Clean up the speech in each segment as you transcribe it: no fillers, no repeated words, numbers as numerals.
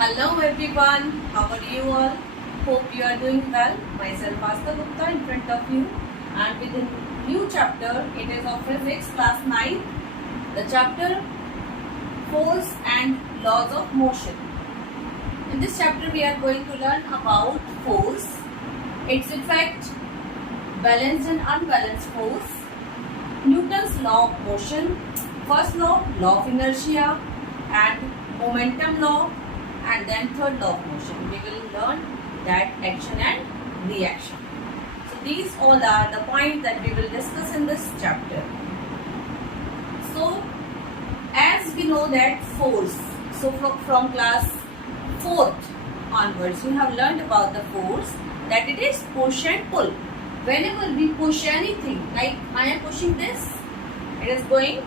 Hello everyone, how are you all? Hope you are doing well. Myself Asta Gupta in front of you and with a new chapter. It is of Physics class 9. The chapter Force and Laws of Motion. In this chapter we are going to learn about force, its effect, balanced and unbalanced force, Newton's law of motion, first law of inertia and momentum law, and then third law of motion. We will learn that action and reaction. So these all are the points that we will discuss in this chapter. So as we know that force, so from class 4th onwards we have learned about the force, that it is push and pull. Whenever we push anything, like I am pushing this, it is going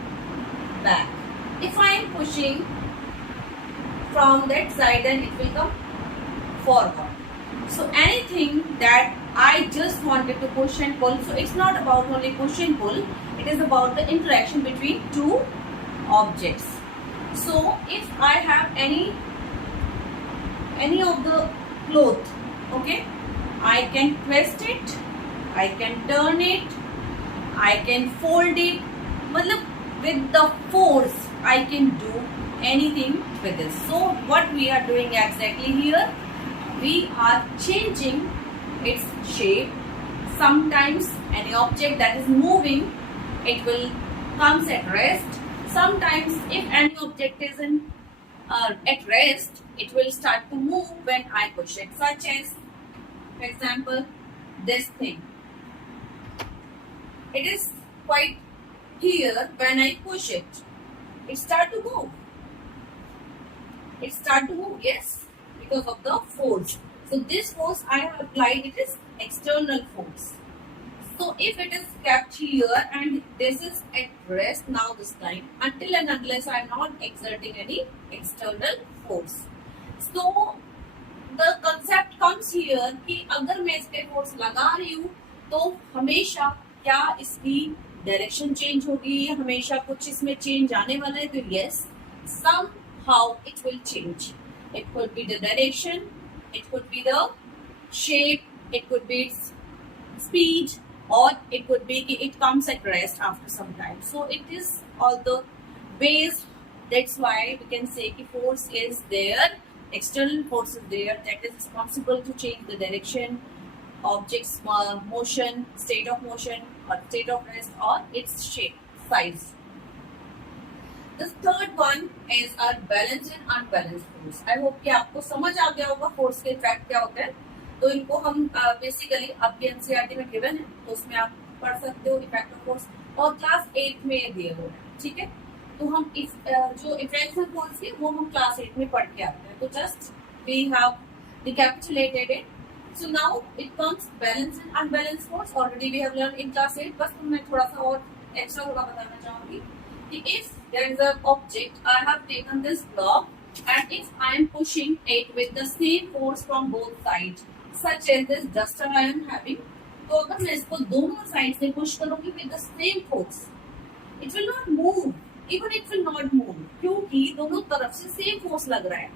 back. If I am pushing from that side, then it will come forward. So anything that I just wanted to push and pull, so it's not about only push and pull, it is about the interaction between two objects. So if I have any of the cloth, okay, I can twist it, I can turn it, I can fold it. Matlab, with the force I can do anything with this. So what we are doing exactly here, we are changing its shape. Sometimes any object that is moving, it will comes at rest. Sometimes if any object is at rest, it will start to move when I push it, such as for example this thing. It is quite here. When I push it, it start to move. It start to move, yes, because of the force. So this force I have applied, it is external force. So if it is kept here and this is at rest now this time, until and unless I am not exerting any external force. So the concept comes here कि अगर मैं इस पे force लगा रही हूँ तो हमेशा क्या इसकी डायरेक्शन चेंज होगी, हमेशा कुछ इसमें चेंज आने वाला है. तो yes, somehow it will change. It could be the direction, it could be the shape, it could be its speed, or it could be it comes at rest after some time. So it is all the ways. That's why we can say कि force is there, external force is there, that is responsible to change the direction, object's motion, state of motion or state of rest, or its shape, size. The third one is our balanced and unbalanced force. I hope कि आपको समझ आ गया होगा force के effect क्या होते हैं. तो इनको हम बेसिकली आपके एनसीईआरटी में गिवन है, तो उसमें आप पढ़ सकते हो इफेक्ट ऑफ फोर्स, और क्लास 8 में दिए हुए हैं. ठीक है, तो हम इस जो इफेक्ट्स ऑफ फोर्स है वो हम क्लास 8 में पढ़ के आते हैं. तो just we have recapitulated it. So now it comes balanced and unbalanced force. Already we have learned in class 8. बस मैं थोड़ा सा और एक्स्ट्रा होगा बताना चाहूंगी कि if there is an object, I have taken this block and if I am pushing it with the same force from both sides, such as this duster I am having, तो अगर मैं इसको दोनों side से push करूंगी with the same force, it will not move. Even it will not move क्योंकि दोनों तरफ से सेम फोर्स लग रहा है,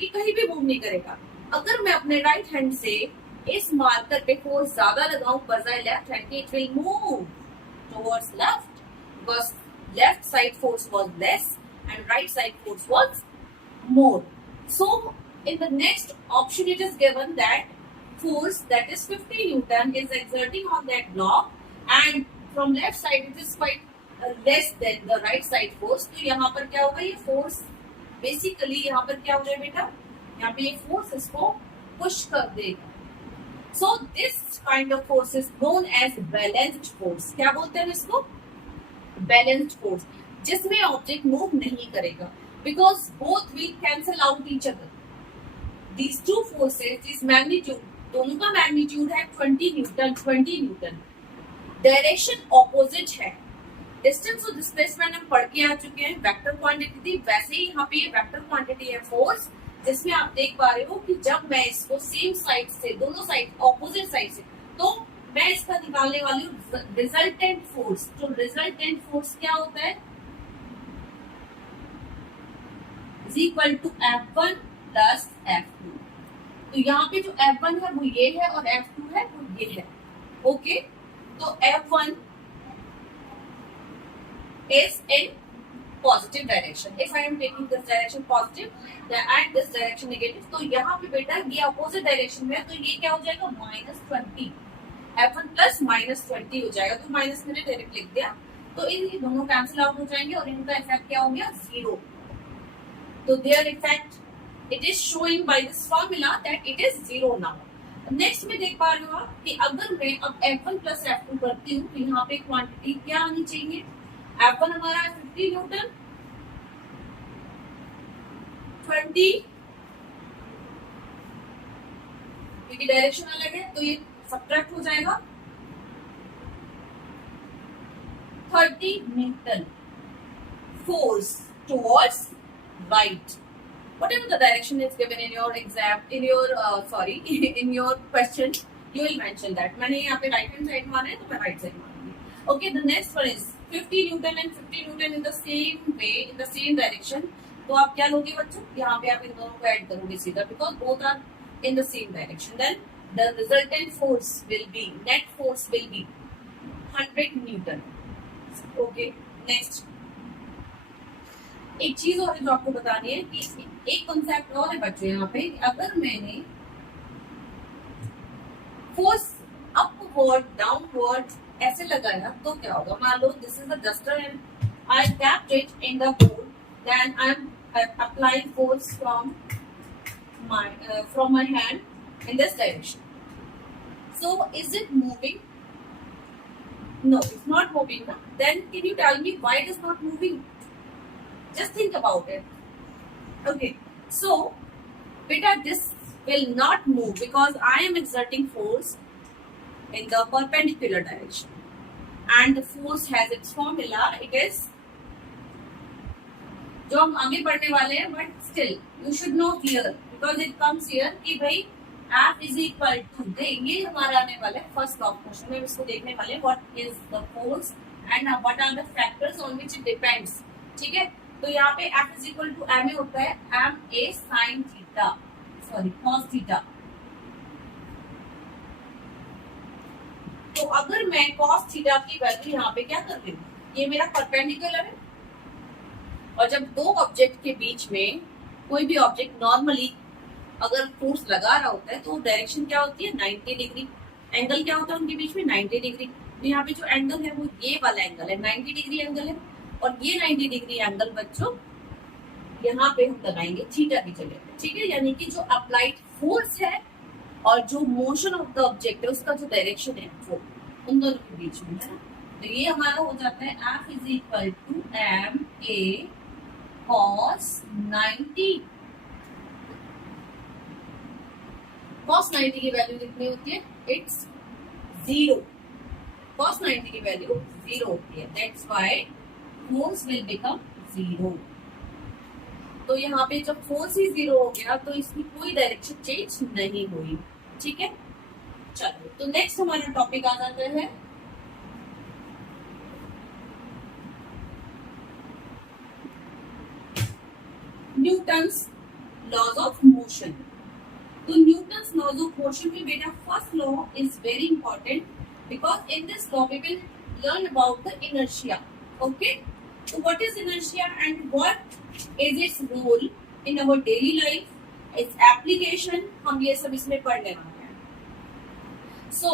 ये कहीं भी मूव नहीं करेगा. अगर मैं अपने राइट हैंड से इस मार्कर पे फोर्स ज्यादा लगाऊं बजाय लेफ्ट हैंड के, it will move towards left because left side force was less and right side force was more. So in the next option it is given that force that is 50 Newton is exerting on that block and from left side it is quite less than the right side force. तो यहाँ पर क्या होगा, ये force basically यहाँ पर क्या हो जाए बेटा, यहाँ पे ये फोर्स इसको पुश कर देगा. So this kind of force is known as balanced force. क्या बोलते हैं इसको, बैलेंस्ड फोर्स, जिसमें ऑब्जेक्ट मूव नहीं करेगा because both will cancel out each other. These two forces, this magnitude, दोनों का मैग्नीट्यूड है 20 न्यूटन. डायरेक्शन ऑपोजिट है. डिस्टेंस और डिस्प्लेसमेंट हम पढ़ के आ चुके हैं, वेक्टर क्वांटिटी थी, वैसे ही यहाँ पे वेक्टर क्वांटिटी है फोर्स, जिसमें आप देख पा रहे हो कि जब मैं इसको सेम साइड से, दोनों साइड ऑपोजिट साइड से, तो मैं इसका निकालने वाली हूँ रिजल्टेंट फोर्स. तो रिजल्टेंट फोर्स क्या होता है, is equal to F1 plus F2। तो यहाँ पे जो F1 है वो ये है और F2 है वो ये है। ओके, तो F1 is in positive direction. If I am taking this direction positive and this direction negative, तो यहाँ पे बेटा ये opposite direction में है, तो ये क्या हो जाएगा -20। F1 प्लस -20 हो जाएगा। तो माइनस मैंने डायरेक्ट लिख दिया, तो ये दोनों कैंसिल आउट हो जाएंगे और इनका इफेक्ट क्या हो गया 0। तो their effect it is showing by this formula that it is 0 now. Next में देख पा रहे हो आप कि अगर मैं अब F1 प्लस F2 करती हूँ तो यहाँ पे क्वांटिटी क्या आनी चाहिए। F1 हमारा है 50 न्यूटन, 20 क्योंकि डायरेक्शन अलग है तो ये सब्ट्रैक्ट हो जाएगा 30 Newton force towards right, whatever the direction is given in your exam, in your in your question, you will mention that। मैंने यहाँ पे right hand side माना है तो मैं right side मानूंगी। Okay, the next one is 50 Newton and 50 Newton in the same way, in the same direction। तो आप क्या लोगे बच्चों, यहाँ पे आप इन दोनों को ऐड करोगे सीधा, because both are in the same direction। Then the resultant force will be, net force will be 100 Newton। Okay, next एक चीज और जो आपको बतानी है कि एक कॉन्सेप्ट और है बच्चों यहाँ पे, अगर मैंने फोर्स अपवर्ड डाउनवर्ड ऐसे लगाया तो क्या होगा। मान लो this is the duster and I tapped it in the board, then I am applying force from my hand in this direction. So is it moving? No, it's not moving. No? Then can you tell me why it is not moving? Just think about it. Okay, so beta this will not move because I am exerting force in the perpendicular direction, and the force has its formula. It is जो हम आगे बढ़ने वाले हैं, but still you should know here because it comes here कि भाई F is equal to, ये हमारा आने वाला है फर्स्ट लॉ ऑफ मोशन में, इसको देखने वाले हैं what is the force and what are the factors on which it depends. ठीक है, तो यहाँ पे F is equal to m a होता है m a sine theta, sorry cos theta. तो अगर मैं कॉस थीटा की वैल्यू यहाँ पे क्या कर रही हूँ, ये मेरा परपेंडिकुलर है, और जब दो ऑब्जेक्ट के बीच में कोई भी ऑब्जेक्ट नॉर्मली अगर फोर्स लगा रहा होता है तो डायरेक्शन क्या होती है 90 डिग्री, एंगल क्या होता है उनके बीच में 90 डिग्री। तो यहाँ पे जो एंगल है वो ये वाला एंगल है, 90 डिग्री एंगल है, और ये 90 डिग्री एंगल बच्चों यहाँ पे हम लगाएंगे थीटा की जगह। ठीक है, यानी कि जो अप्लाइड फोर्स है और जो मोशन ऑफ द ऑब्जेक्ट है उसका जो डायरेक्शन है वो उन दोनों के बीच में है ना। तो ये हमारा हो जाता है F is equal to m a cos 90। cos 90 की वैल्यू कितनी होती है, इट्स 0। cos 90 की वैल्यू 0 होती है, that's why force will become 0। तो यहाँ पे जब फोर्स ही 0 हो गया तो इसकी कोई डायरेक्शन चेंज नहीं हुई। ठीक है, चलो तो नेक्स्ट हमारा टॉपिक आ जाता है न्यूटन्स लॉज ऑफ मोशन। तो न्यूटन्स लॉज ऑफ मोशन में बेटा first law is very important because in this law we will learn about the inertia. Okay, so what is inertia and what is its role in our daily life, its application, हम ये सब इसमें पढ़ने वाले हैं। So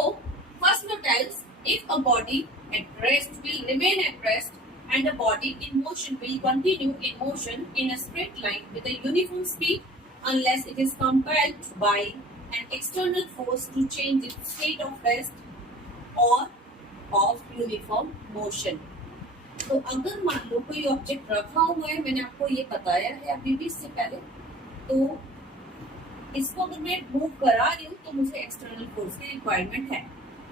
first law tells if a body at rest will remain at rest and a body in motion will continue in motion in a straight line with a uniform speed unless it is compelled by an external force to change its state of rest or of uniform motion। तो अगर मान लो कोई object रखा हुआ है, मैंने आपको ये बताया है अभी भी इससे पहले, तो इसको अगर मैं मूव करा रही हूँ तो मुझे एक्सटर्नल फोर्स की रिक्वायरमेंट है,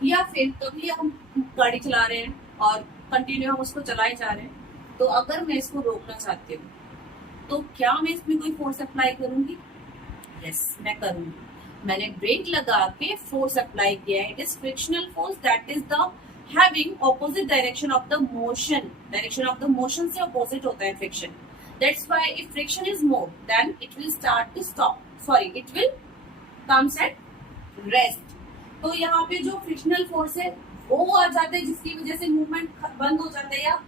या फिर कभी हम गाड़ी चला रहे हैं और कंटिन्यू हम उसको चलाए जा रहे हैं, तो अगर मैं इसको रोकना चाहती हूँ तो क्या मैं इसमें कोई फोर्स अप्लाई करूंगी? यस, मैं करूंगी। मैंने ब्रेक लगा के फोर्स अप्लाई किया है, it is frictional force that is the having opposite direction of the motion। direction of the motion से opposite होता है friction. That's why if friction is more, then it will start to stop. Sorry, it will comes at rest. तो यहाँ पे जो frictional force है वो आ जाता है, जिसकी वजह से मूवमेंट बंद हो जाता है या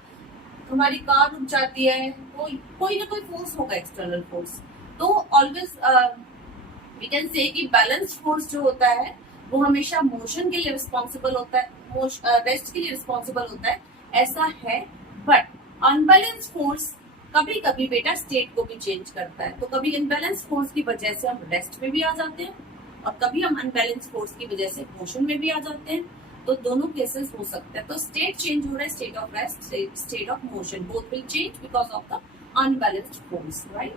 हमारी कार रुक जाती है. कोई ना कोई फोर्स होगा, एक्सटर्नल फोर्स. तो ऑलवेज वी कैन से कि बैलेंस फोर्स जो होता है वो हमेशा मोशन के लिए रिस्पॉन्सिबल होता है, रेस्ट के लिए रिस्पॉन्सिबल होता है, ऐसा है. बट अनबैलेंस फोर्स कभी कभी बेटा स्टेट को भी चेंज करता है. तो कभी अनबैलेंस फोर्स की वजह से हम रेस्ट में भी आ जाते हैं और कभी हम अनबैलेंस फोर्स की वजह से मोशन में भी आ जाते हैं. तो दोनों केसेस हो सकते हैं. तो स्टेट चेंज हो रहा है, state of rest, state of motion, both will change because of the unbalanced force, right.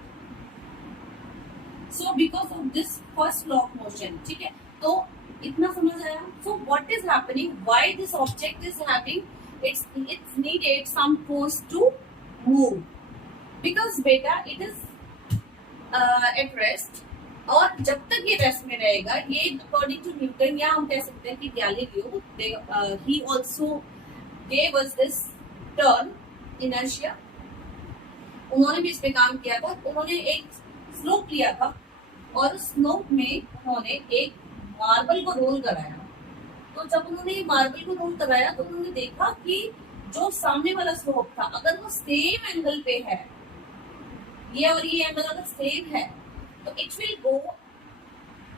So because of this first law of motion, ठीक है. तो इतना समझ आया. So what is happening, why this object is having its needed some force to move, because बेटा it is at rest. और जब तक ये रेस्ट में रहेगा, ये अकॉर्डिंग टू न्यूटन, या हम कह सकते हैं कि Galileo, he also gave us this term inertia. उन्होंने भी इस पे काम किया था. उन्होंने एक स्लोप लिया था और उस स्लोप में उन्होंने एक मार्बल को रोल कराया. तो जब उन्होंने मार्बल को रोल कराया तो उन्होंने देखा कि जो सामने वाला स्लोप था, अगर वो सेम एंगल पे है, ये और ये एंगल अगर सेम है, तो it will go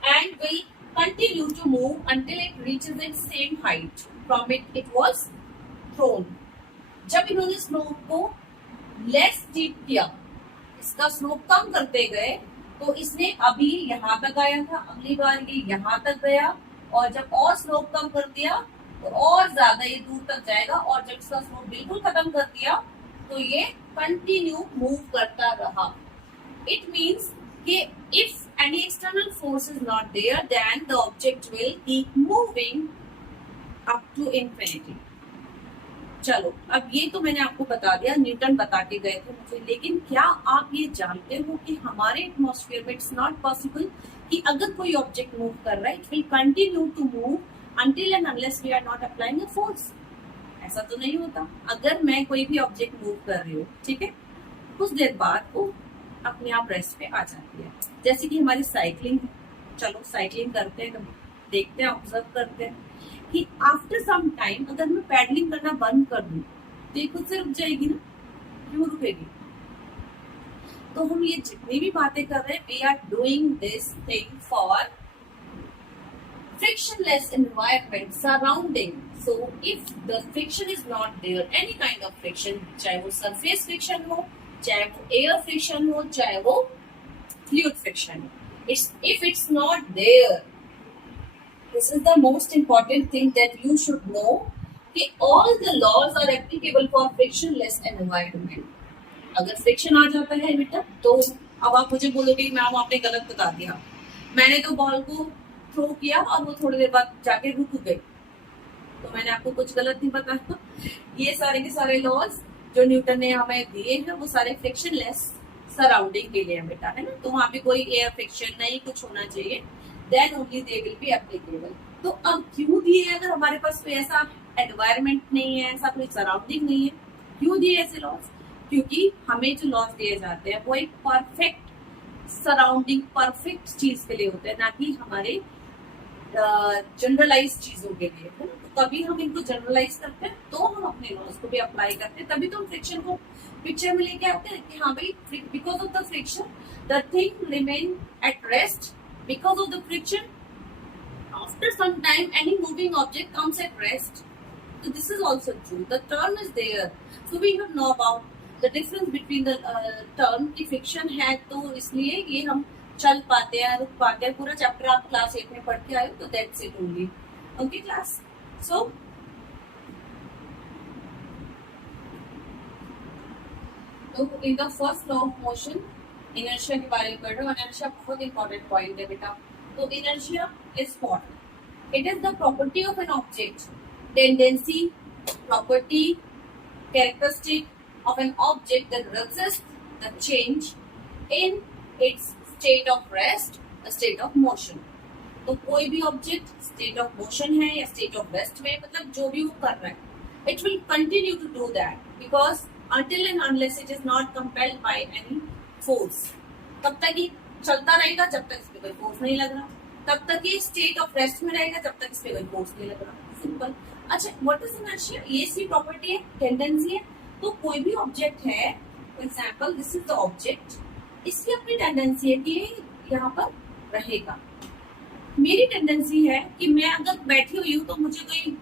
and will continue to move until it reaches its same height from it was thrown. जब इन्होंने स्लोप को लेस स्टीप किया, इसका स्लोप कम करते गए, तो इसने अभी यहाँ तक आया था, अगली बार ये यहाँ तक गया, और जब और स्लोप कम कर दिया तो और ज्यादा ये दूर तक जाएगा, और जब इसका स्लोप बिल्कुल खत्म कर दिया तो ये कंटिन्यू मूव करता रहा. इट मीन्स कि if any external force is not there, then the object will keep moving up to infinity. चलो, अब ये तो मैंने आपको बता दिया, न्यूटन बता के गए थे मुझे. लेकिन क्या आप ये जानते हो कि हमारे एटमॉस्फेयर में इट्स नॉट पॉसिबल कि अगर कोई ऑब्जेक्ट मूव कर रहा है, it will continue to move until and unless we are not applying a force. ऐसा तो नहीं होता. अगर मैं कोई भी ऑब्जेक्ट मूव कर रही हूँ, ठीक है, कुछ देर बाद वो अपने आप रेस्ट पे आ जाती है. जैसे कि हमारी साइकिलिंग, चलो साइकिलिंग करते हैं, देखते हैं, ऑब्जर्व करते हैं कि आफ्टर सम टाइम अगर मैं पैडलिंग करना बंद कर दूं तो ये खुद से रुक जाएगी ना. क्यों रुकेगी? तो हम ये जितनी भी बातें कर रहे हैं, we are doing this thing for frictionless environment surrounding. So if the friction is not there, any kind of friction, चाहे वो surface friction हो, चाहे वो air friction हो, चाहे वो fluid friction हो, if it's not there, this is the most important thing that you should know, कि all the laws are applicable for frictionless environment. अगर friction आ जाता है बेटा, तो अब आप मुझे बोलोगे मैम आपने गलत बता दिया, मैंने तो बॉल को थ्रो किया और वो थोड़ी देर बाद जाके रुक गई, तो मैंने आपको कुछ गलत नहीं बताया. ये सारे के सारे लॉज जो न्यूटन ने हमें दिए हैं, वो सारे फ्रिक्शनलेस सराउंडिंग के लिए बेटा, है ना. तो वहां पे कोई एयर फ्रिक्शन नहीं कुछ होना चाहिए, then only they will be applicable. तो अब क्यों दिए, अगर हमारे पास कोई ऐसा एनवायरमेंट नहीं है, ऐसा कोई सराउंडिंग नहीं है, क्यों दिए ऐसे लॉज? क्योंकि हमें जो लॉज दिए जाते हैं वो एक परफेक्ट सराउंडिंग, परफेक्ट चीज के लिए होते हैं, ना कि हमारे जनरलाइज चीजों के लिए, है ना. तो तभी हम इनको जनरलाइज करते हैं, तो हम अपने लॉज को भी अप्लाई करते हैं, तभी तो हम फ्रिक्शन को पिक्चर में लेके आते हैं कि हाँ भाई, because of the friction the thing remain at rest. Because of the friction after some time any moving object comes at rest. So this is also true. The term is there, so we have know about the difference between the term की friction है, तो इसलिए ये हम चल पाते हैं, रुक पाते हैं. पूरा चैप्टर आप क्लास 8 में पढ़ के आए हो, तो that's it only. Okay class. So in the first law of motion inertia के बारे में पढ़ रहे हो. इनर्शिया बहुत इंपॉर्टेंट पॉइंट है बेटा. तो inertia is what? It is the property of an object, tendency, property, characteristic of an object that resists the change in its state of rest, a state of motion. तो कोई भी object state of motion है या state of rest में, मतलब जो भी वो कर रहा है, it will continue to do that because until and unless it is not compelled by any force. तब तक ये चलता रहेगा जब तक इस पे कोई फोर्स नहीं लग रहा, तब तक ये स्टेट ऑफ रेस्ट में रहेगा जब तक इस पे कोई फोर्स नहीं लग रहा। सिंपल। अच्छा, व्हाट इज इनर्शिया? ये इसकी प्रॉपर्टी है, टेंडेंसी है। तो कोई भी ऑब्जेक्ट है, for example this is the object, इसकी अपनी टेंडेंसी है कि यहाँ पर रहेगा। मेरी टेंडेंसी है कि मैं अगर बैठी हुई हूँ तो मुझे कोई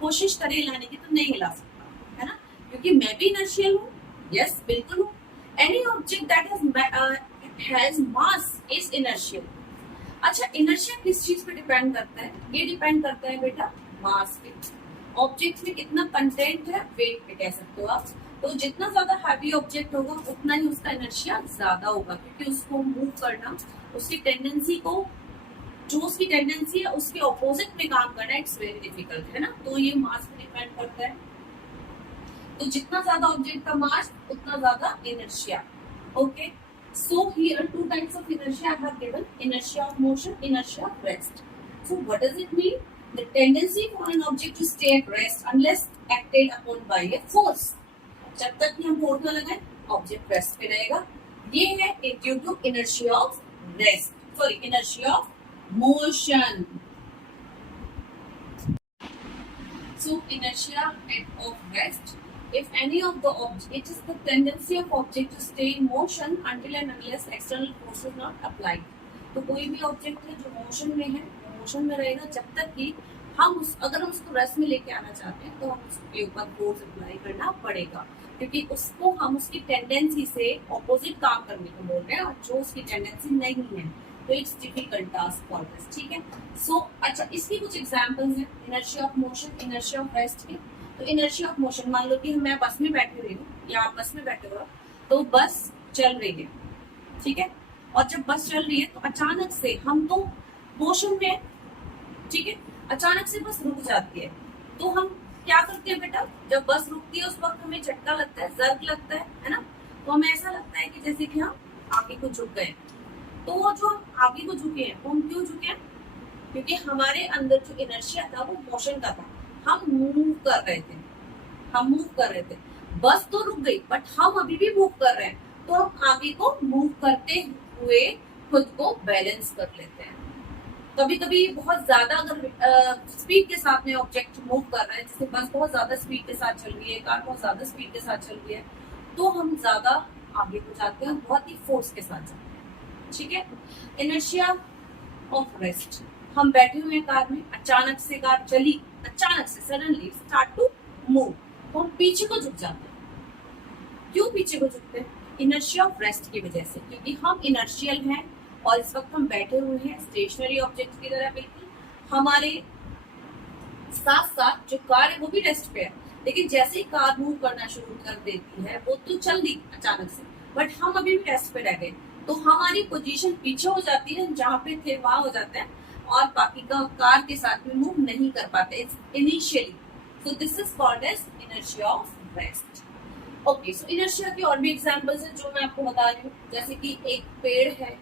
कोशिश करे लाने की तो नहीं हिला सकता, है ना, क्योंकि मैं भी इनर्शियल हूँ। यस, बिल्कुल हूँ। Any object that has mass is inertial. अच्छा, इनर्शिया किस चीज पे डिपेंड करता है? ये डिपेंड करता है बेटा मास पे। ऑब्जेक्ट में कितना कंटेंट है, वेट पे कह सकते हो आप। तो जितना ज्यादा हैवी ऑब्जेक्ट होगा उतना ही उसका इनर्शिया ज्यादा होगा, क्योंकि उसको मूव करना, उसकी टेंडेंसी को, जो उसकी टेंडेंसी है उसके ऑपोजिट में काम करना इट्स वेरी डिफिकल्ट, है ना। तो ये मास पे डिपेंड करता है। तो जितना ज्यादा ऑब्जेक्ट का मास उतना ज्यादा inertia. Okay, so here two types of inertia I have given: inertia of motion, inertia of rest. So what does it mean? The tendency for an object to stay at rest unless acted upon by a force. जब तक हम force न लगाए object rest पे रहेगा। ये है due to inertia of rest, sorry, inertia of motion. So inertia of rest, if any of the object, it is the tendency of object to stay in motion until and unless external force is not applied. तो कोई भी object है जो motion में है, motion में रहेगा जब तक कि अगर हम उसको रेस्ट में लेके आना चाहते हैं तो हम उसके ऊपर फोर्स अप्लाई करना पड़ेगा, क्योंकि उसको हम उसकी टेंडेंसी से ऑपोजिट काम करने को बोल रहे हैं, और जो उसकी टेंडेंसी नहीं है तो it's difficult task for this. ठीक है। सो अच्छा, इसकी कुछ एग्जांपल्स हैं inertia of motion, inertia of rest के। तो इनर्शिया ऑफ मोशन, मान लो कि मैं बस में बैठी हुई हूँ या आप बस में बैठे हो, तो बस चल रही है, ठीक है, और जब बस चल रही है तो अचानक से हम तो मोशन में, ठीक है, अचानक से बस रुक जाती है। तो हम क्या करते हैं बेटा, जब बस रुकती है उस वक्त हमें झटका लगता है, जर्क लगता है ना। तो हमें ऐसा लगता है कि जैसे कि हम आगे को झुक गए। तो वो जो हम आगे को झुके हैं, वो हम क्यों झुके हैं? क्योंकि हमारे अंदर जो इनर्शिया था वो मोशन का था, हम मूव कर रहे थे। बस तो रुक गई बट हम अभी भी मूव कर रहे हैं, तो हम आगे को मूव करते हुए खुद को बैलेंस कर लेते हैं। कभी कभी बहुत ज्यादा अगर स्पीड के साथ में ऑब्जेक्ट मूव कर रहा है, जैसे बस बहुत ज्यादा स्पीड के साथ चल रही है, कार बहुत ज्यादा स्पीड के साथ चल रही है, तो हम ज्यादा आगे को जाते हैं, बहुत ही फोर्स के साथ जाते हैं। ठीक है। इनर्शिया ऑफ रेस्ट, हम बैठे हुए कार में, अचानक से कार चली, अचानक से सडनली स्टार्ट टू मूव, तो हम पीछे को झुक जाते हैं। क्यों पीछे को झुकते हैं? इनर्शिया ऑफ रेस्ट की वजह से, क्योंकि हम इनर्शियल हैं और इस वक्त हम बैठे हुए हैं स्टेशनरी ऑब्जेक्ट की तरह। बिल्कुल हमारे साथ साथ जो कार है वो भी रेस्ट पे है, लेकिन जैसे ही कार मूव करना शुरू कर देती है, वो तो चल दी अचानक से, बट हम अभी भी रेस्ट पे रह गए, तो हमारी पोजीशन पीछे हो जाती है, जहां पे थे वहां हो जाते हैं, और बाकी का कार के साथ में मूव नहीं कर पाते initially. So this is called as inertia of rest. Okay, so inertia की और भी एग्जांपल्स हैं जो मैं आपको बता रही हूँ। जैसे कि एक पेड़ है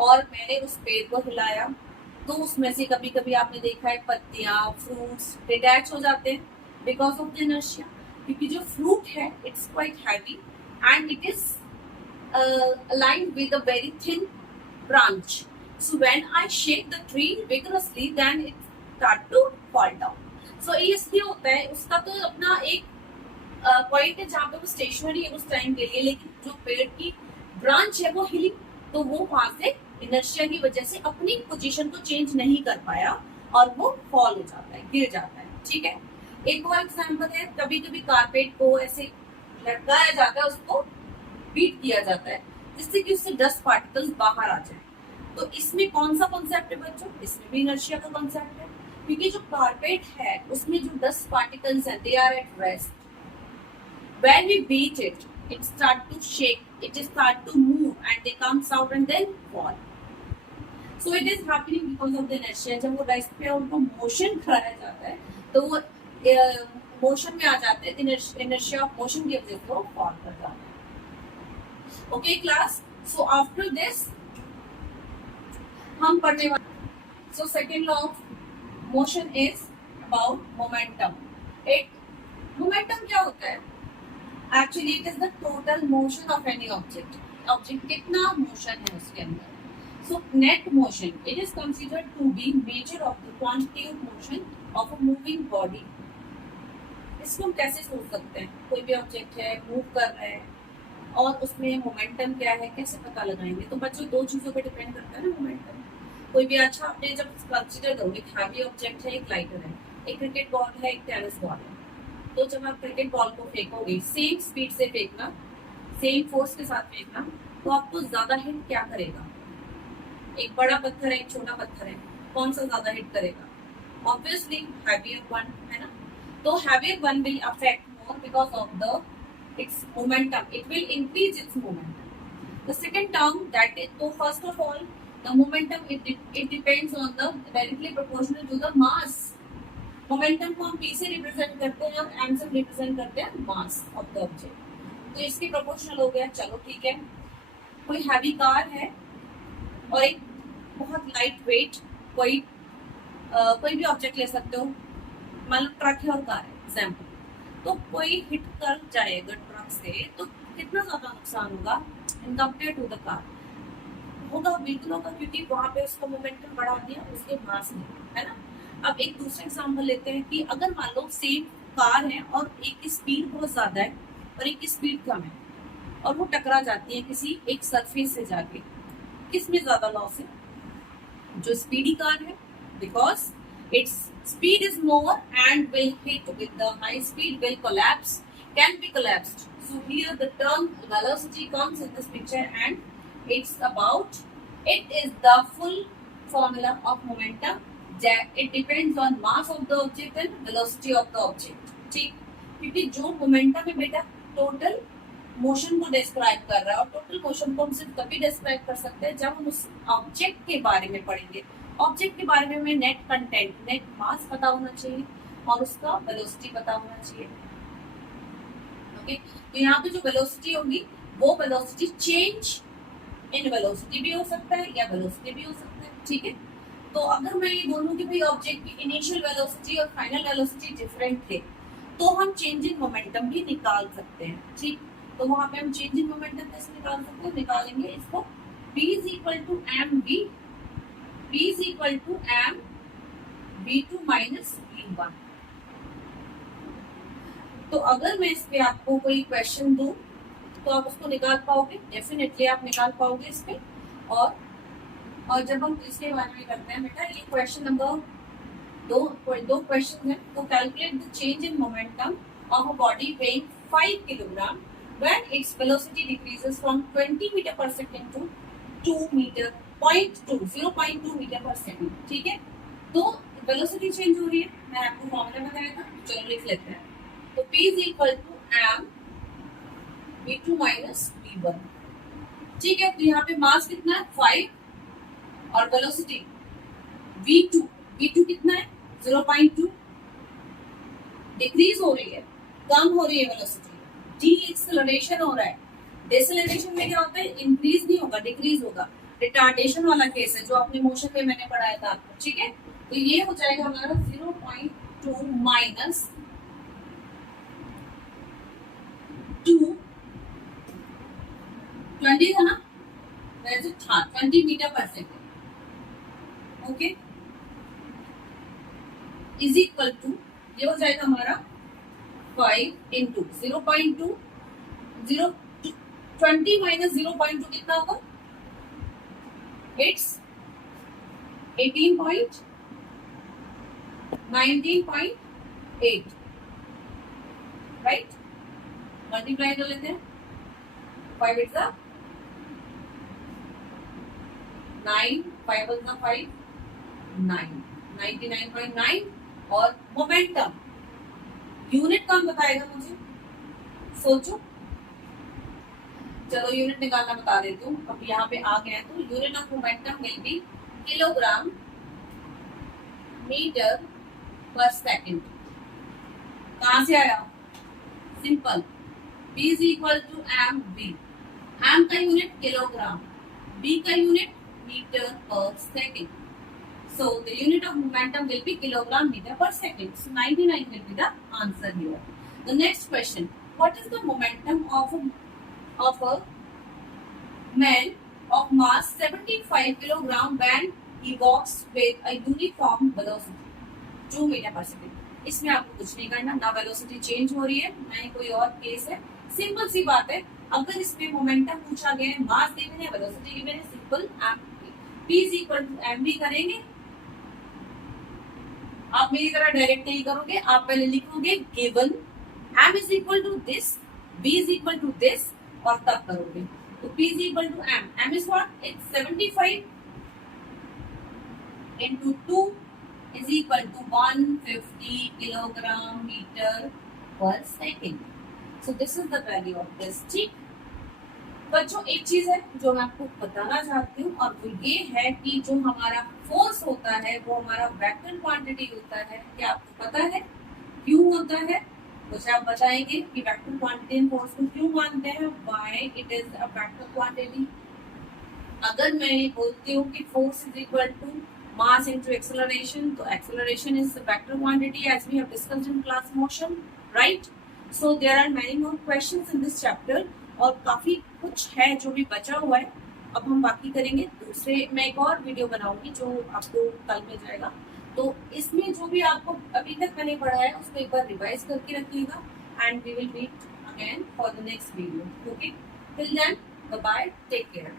और मैंने उस पेड़ को हिलाया, तो उसमें से कभी कभी आपने देखा है पत्तियां, फ्रूट्स डिटैच हो जाते हैं बिकॉज ऑफ द इनर्शिया, क्योंकि जो फ्रूट है it's quite heavy and it is aligned with a very thin branch. So when I shake the tree vigorously, then it start to fall down. So ये इसलिए होता है, उसका तो अपना एक पॉइंट है जहाँ पे वो स्टेशनरी है उस टाइम के लिए, लेकिन जो पेड़ की ब्रांच है वो हिली, तो वो वहां से इनर्शिया की वजह से अपनी पोजीशन को चेंज नहीं कर पाया और वो फॉल हो जाता है, गिर जाता है। ठीक है। एक और एग्जाम्पल है, कभी कभी कारपेट को ऐसे लटकाया जाता है, उसको बीट किया जाता है जिससे कि उससे डस्ट पार्टिकल्स बाहर आ जाए। तो इसमें कौन सा कॉन्सेप्ट है बच्चों? इसमें भी इनर्शिया का कॉन्सेप्ट है, क्योंकि जो कारपेट है उसमें जो डस्ट पार्टिकल्स हैं they are at rest. When we beat it, it start to shake, it start to move and they comes out and then fall. So it is happening because of the inertia. जब वो rest पे उनको motion कराया जाता है तो वो motion में आ जाते हैं, इनर्शिया ऑफ मोशन की वजह से वो फॉल कर जाते हैं। Okay class, so after this हम पढ़ने वाले, so second law of motion is about momentum. एक मोमेंटम क्या होता है? Actually it is the total motion of any object. Object कितना मोशन है उसके अंदर. So net motion it is considered to be measure of the quantity of motion of a moving body. इसको हम कैसे सोच सकते हैं. कोई भी ऑब्जेक्ट है, मूव कर रहा है और उसमें मोमेंटम क्या है, कैसे पता लगाएंगे. तो बच्चों दो चीजों पे डिपेंड करता है ना मोमेंटम. कोई भी अच्छा आपने जब कंसिडर करो, एक हैवी ऑब्जेक्ट है, एक लाइटर है, एक क्रिकेट बॉल है, एक टेनिस बॉल है. तो जब आप क्रिकेट बॉल को फेंकोगे, सेम स्पीड से फेंकना, सेम फोर्स के साथ फेंकना, तो आपको ज्यादा हिट क्या करेगा. एक बड़ा पत्थर है, एक छोटा पत्थर है, कौन सा ज्यादा हिट करेगा. ऑब्वियसली हैवियर वन है ना. तो heavier one will affect more because of the its momentum. It will increase its momentum. The second term that is, so first of all, the momentum it depends on the directly proportional to the mass. Momentum को हम p से represent करते हैं और m से represent करते हैं mass of the object. तो इसके proportional हो गया. चलो ठीक है. कोई heavy car है और एक बहुत light weight कोई भी object ले सकते हो. मान लो ट्रक है और कार है एग्जाम्पल. तो कोई हिट कर जाएगा ट्रक से तो कितना ज्यादा नुकसान होगा in compare to the car. होगा, बिल्कुल होगा, क्योंकि वहां पे उसका मोमेंटम बढ़ा दिया उसके मास ने, है ना. अब एक दूसरा एग्जांपल लेते हैं कि अगर मान लो सेम कार है और एक की स्पीड बहुत ज्यादा है और एक की स्पीड कम है और वो टकरा जाती है किसी एक सरफेस से जाके. किसमें ज्यादा लॉस है. जो स्पीडी कार है, because its speed is more and will hit with the high speed will collapse, can be collapsed. So here the term velocity comes in this picture and it's about, it is the full formula of momentum. It depends on mass of the object and velocity of the object. ठीक, क्योंकि जो momentum है बेटा total motion को describe कर रहा है और टोटल मोशन को हम सिर्फ तभी डिस्क्राइब कर सकते हैं जब हम उस ऑब्जेक्ट के बारे में पढ़ेंगे. ऑब्जेक्ट के बारे में हमें नेट कंटेंट, नेट मास पता होना चाहिए और उसका वेलोसिटी पता होना चाहिए. ओके, तो यहाँ पे जो वेलोसिटी होगी वो वेलोसिटी चेंज इन वेलोसिटी भी हो सकता है या वेलोसिटी भी हो सकता है. ठीक है. तो अगर मैं ये बोलूँ कि भाई ऑब्जेक्ट की इनिशियल वेलोसिटी और फाइनल वेलोसिटी डिफरेंट थे तो हम चेंज इन मोमेंटम भी निकाल सकते हैं. ठीक, तो वहां पे हम चेंज इन मोमेंटम कैसे निकाल सकते हैं. निकालेंगे इसको p is equal to mv, p is equal to m v2 minus v1. तो अगर मैं इस पे आपको कोई क्वेश्चन दूं तो आप उसको निकाल पाओगे. डेफिनेटली आप निकाल पाओगे इस पे. और जब हम इसके बारे में करते हैं बेटा, ये क्वेश्चन नंबर दो क्वेश्चन है. तो calculate the change in momentum of a body weighing 5 kilogram when its velocity decreases from 20 meter per second to 0.2 meter per second. ठीक है. तो वेलोसिटी चेंज हो रही है. मैं आपको फॉर्मूला बताया था, चलो लिख लेते हैं. तो p is equal to m v2 minus v1. ठीक है. तो यहाँ पे मास कितना है 5 और वेलोसिटी v2 कितना है 0.2. डिक्रीज हो रही है, कम हो रही है वेलोसिटी. डीएक्सेलरेशन हो रहा है. डिसेलरेशन में क्या होता है, इंक्रीज नहीं होगा, डिक्रीज होगा. रिटार्डेशन वाला केस है जो अपने मोशन में मैंने पढ़ाया था आपको. ठीक है. तो ये हो जाएगा हमारा 0.2 माइनस 2 20 था ना, वैसे था 20 metre per second. Okay, is equal to, ये हो जाएगा हमारा 5 into 0.2, 20 minus 0.2 कितना होगा. It's 19.8, right? मल्टीप्लाई कर लेते हैं. 5 is the 9, 5 is the 5, 9, 99.9. और मोमेंटम यूनिट कौन बताएगा मुझे, सोचो. चलो यूनिट निकालना बता देती हूँ. अब यहाँ पे आ गया है तो unit of momentum will be kilogram metre per second. कहाँ से आया, simple. p is equal to mv. m का यूनिट किलोग्राम, b का unit metre per second. So the unit of momentum will be kilogram meter per second. So 99 will be the answer here. The next question. what is the momentum of a man of mass 75 kilogram when he walks with a uniform velocity 2 metre per second. इसमें आपको कुछ नहीं करना, ना velocity change हो रही है ना ही कोई और केस है, सिंपल सी बात है। अगर इसमें मोमेंटम पूछा गया है, मास गिवन है, वेलोसिटी गिवन है, simple p is equal to mv करेंगे। आप मेरी तरह डायरेक्ट नहीं करोगे, आप पहले लिखोगे given m is equal to this, v is equal to this और तब करोगे। तो p is equal to m is what, it's 75 into 2 is equal to 150 kilogram meter per second. So this is the value of this. ठीक बच्चों, एक चीज है जो मैं आपको बताना चाहती हूँ और वो ये है कि जो हमारा फोर्स होता है वो हमारा वेक्टर क्वांटिटी होता है। क्या आपको पता है क्यों होता है? मुझे आप बताएंगे कि वेक्टर क्वांटिटी एंड फोर्स को क्यों मानते हैं, why it is a vector quantity. अगर मैं ये बोलती हूँ कि force is equal to mass into acceleration, so acceleration is the vector quantity as we have discussed in class motion, right? So there are many more questions in this chapter और काफी कुछ है जो भी बचा हुआ है। अब हम बाकी करेंगे दूसरे, मैं एक और वीडियो बनाऊंगी जो आपको कल मिल जाएगा। तो इसमें जो भी आपको अभी तक मैंने पढ़ा है उसको एक बार रिवाइज करके रखिएगा and we will meet again for the next video. Okay, till then bye bye, take care.